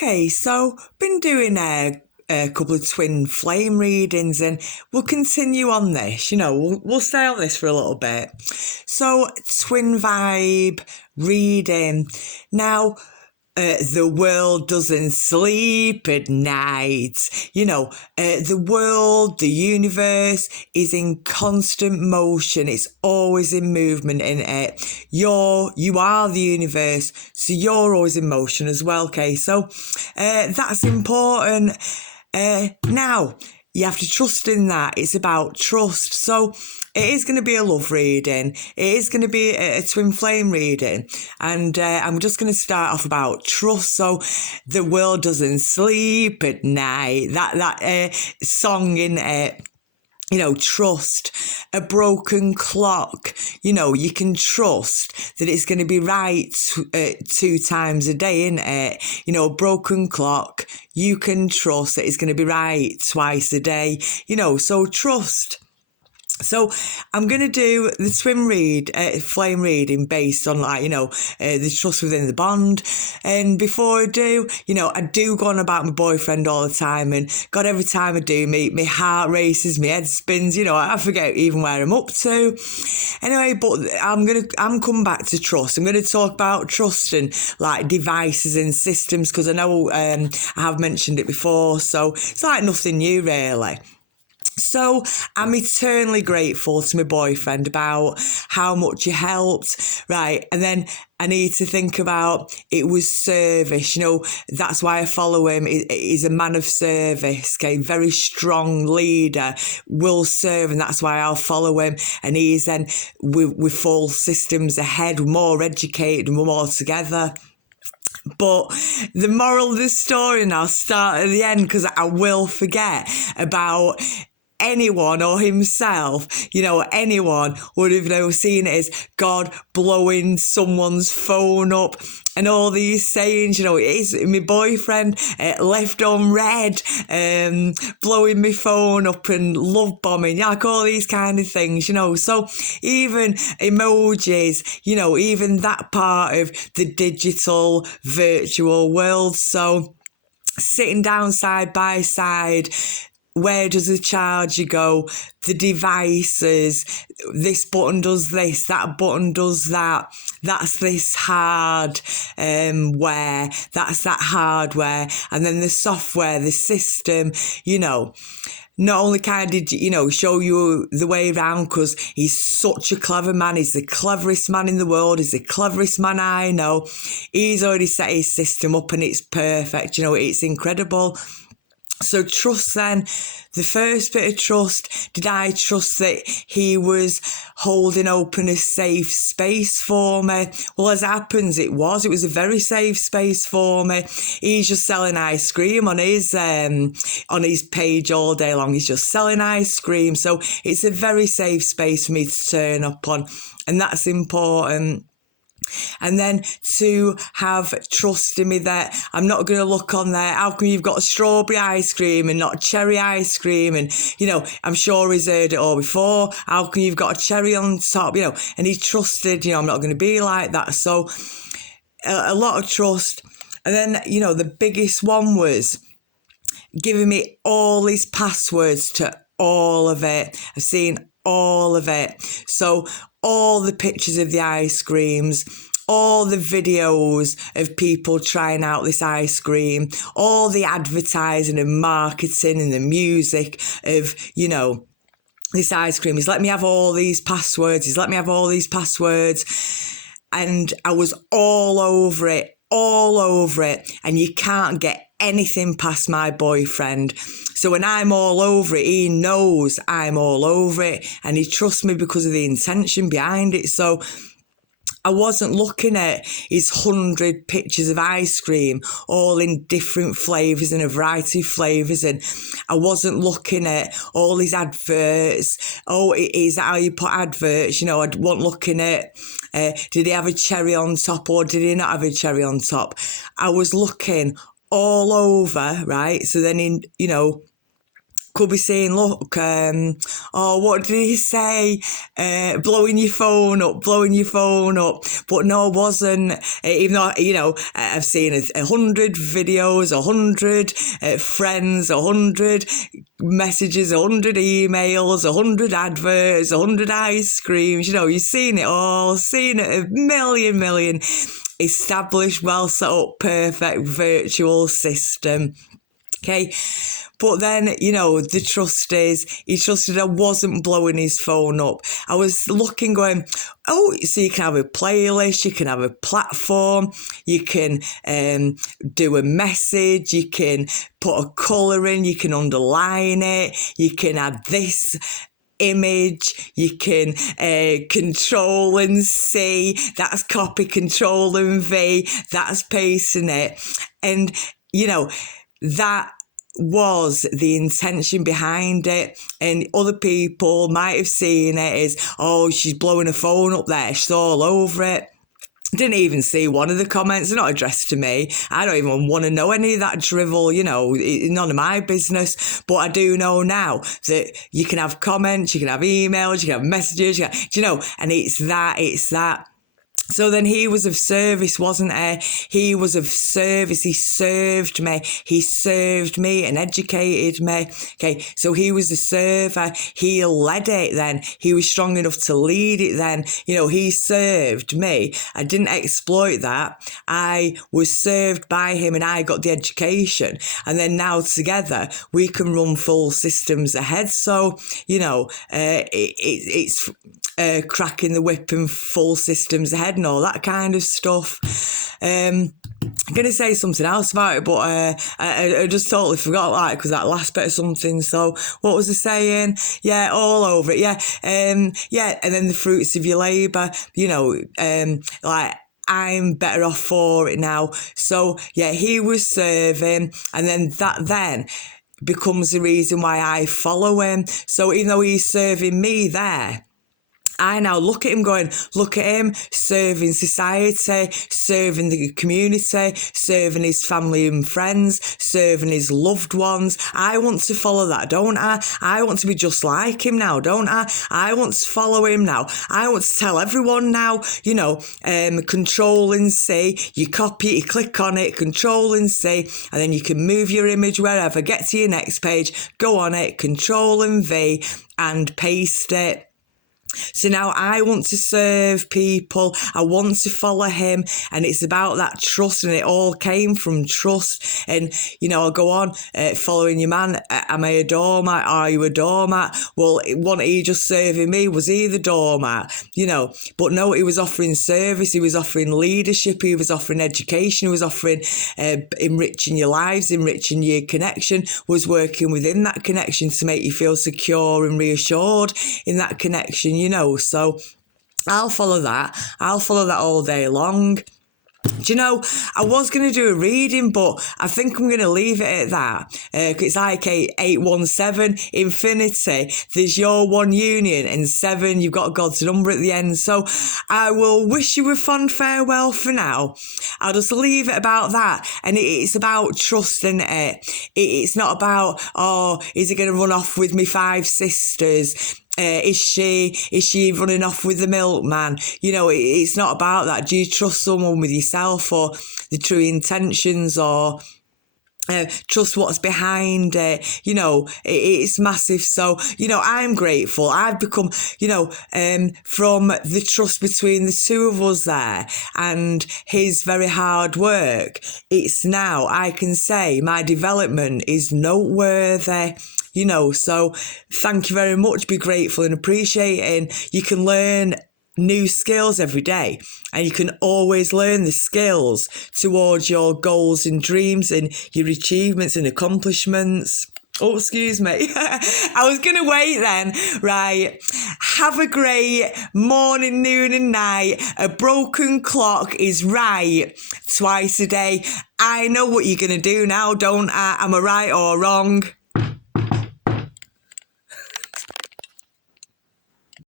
Okay, so been doing a couple of twin flame readings, and we'll continue on this. We'll stay on this for a little bit. So, twin vibe reading. Now, the world doesn't sleep at night. The world, the universe is in constant motion. It's always in movement in it. You are the universe, so you're always in motion as well, okay? So that's important. Now, you have to trust in that. It's about trust. So it is going to be a love reading. It is going to be a twin flame reading. And I'm just going to start off about trust. So the world doesn't sleep at night. That song in it. Trust. A broken clock. You can trust that it's going to be right 2 times a day, innit? A broken clock. You can trust that it's going to be right twice a day. So trust. So I'm going to do the twin flame reading based on the trust within the bond. And before I do, I do go on about my boyfriend all the time, and God, every time I do, my heart races, my head spins, I forget even where I'm up to. Anyway, but I'm coming back to trust. I'm going to talk about trust and like devices and systems, because I know I have mentioned it before, so it's like nothing new really. So I'm eternally grateful to my boyfriend about how much he helped, right? And then I need to think about it was service, that's why I follow him. He's a man of service, okay? Very strong leader, will serve, and that's why I'll follow him. And he's then with full systems ahead, more educated, and we're more together. But the moral of the story, and I'll start at the end because I will forget about anyone or himself, anyone would have seen it as God blowing someone's phone up and all these sayings, it is my boyfriend left on red, blowing my phone up and love bombing, like all these kind of things, so even emojis, even that part of the digital virtual world. So sitting down side by side, where does the charger go? The devices, this button does this, that button does that. That's this hardware, that's that hardware. And then the software, the system, not only kind of, show you the way around, because he's such a clever man. He's the cleverest man in the world. He's the cleverest man I know. He's already set his system up and it's perfect. It's incredible. So trust then, the first bit of trust, did I trust that he was holding open a safe space for me? Well, as it happens, it was a very safe space for me. He's just selling ice cream on his page all day long. He's just selling ice cream. So it's a very safe space for me to turn up on, and that's important. And then to have trust in me that I'm not going to look on there, how come you've got strawberry ice cream and not cherry ice cream? And, I'm sure he's heard it all before. How come you've got a cherry on top? And he trusted, I'm not going to be like that. So a lot of trust. And then, the biggest one was giving me all his passwords to all of it. I've seen all of it. So all the pictures of the ice creams, all the videos of people trying out this ice cream, all the advertising and marketing and the music of, this ice cream. He's let me have all these passwords. And I was all over it. And you can't get anything past my boyfriend. So when I'm all over it, he knows I'm all over it, and he trusts me because of the intention behind it. So I wasn't looking at his 100 pictures of ice cream, all in different flavours and a variety of flavours. And I wasn't looking at all his adverts. Oh, is that how you put adverts? I wasn't looking at, did he have a cherry on top or did he not have a cherry on top? I was looking all over, right? So then could be saying, look, oh, what did he say? Blowing your phone up. But no, I wasn't. Even though, you know, I've seen 100 videos, 100 friends, 100 messages, 100 emails, 100 adverts, 100 ice creams. You know, you've seen it all, seen it a million established, well set up, perfect virtual system. Okay, but then, you know, the trust is, he trusted I wasn't blowing his phone up. I was looking, going, oh, so you can have a playlist, you can have a platform, you can do a message, you can put a colour in, you can underline it, you can add this image, you can control and C, that's copy, control and V, that's pasting it. And, you know, that was the intention behind it. And other people might have seen it as, oh, she's blowing her phone up there, she's all over it. Didn't even see one of the comments. They're not addressed to me. I don't even want to know any of that drivel, you know, it's none of my business. But I do know now that you can have comments, you can have emails, you can have messages, you know, and it's that. So then he was of service, wasn't he? He was of service. He served me and educated me. Okay, so he was the server. He led it then. He was strong enough to lead it then. You know, he served me. I didn't exploit that. I was served by him and I got the education. And then now together we can run full systems ahead. So, you know, it's cracking the whip and full systems ahead and all that kind of stuff. I'm going to say something else about it, but I just totally forgot, like, because that last bit of something. So what was I saying? Yeah, all over it. Yeah. Yeah. And then the fruits of your labour, you know, like, I'm better off for it now. So yeah, he was serving, and then that becomes the reason why I follow him. So even though he's serving me there, I now look at him going, look at him serving society, serving the community, serving his family and friends, serving his loved ones. I want to follow that, don't I? I want to be just like him now, don't I? I want to follow him now. I want to tell everyone now, you know, control and C, you copy it, you click on it, control and C, and then you can move your image wherever, get to your next page, go on it, control and V, and paste it. So now I want to serve people. I want to follow him. And it's about that trust. And it all came from trust. And, you know, I'll go on following your man. Am I a doormat? Are you a doormat? Well, wasn't he just serving me? Was he the doormat? You know, but no, he was offering service. He was offering leadership. He was offering education. He was offering enriching your lives, enriching your connection, was working within that connection to make you feel secure and reassured in that connection, you know. So I'll follow that. I'll follow that all day long. Do you know, I was going to do a reading, but I think I'm going to leave it at that. It's like 817, infinity, there's your one union, and 7, you've got God's number at the end. So I will wish you a fond farewell for now. I'll just leave it about that. And it's about trusting it. It's not about, oh, is he going to run off with me 5 sisters? Is she running off with the milkman? You know, it's not about that. Do you trust someone with yourself, or the true intentions, or trust what's behind it? You know, it's massive. So, you know, I'm grateful. I've become, you know, from the trust between the two of us there and his very hard work, it's now I can say my development is noteworthy. You know, so thank you very much. Be grateful and appreciating. You can learn new skills every day, and you can always learn the skills towards your goals and dreams and your achievements and accomplishments. Oh, excuse me. I was going to wait then. Right. Have a great morning, noon and night. A broken clock is right twice a day. I know what you're going to do now, don't I? Am I right or wrong?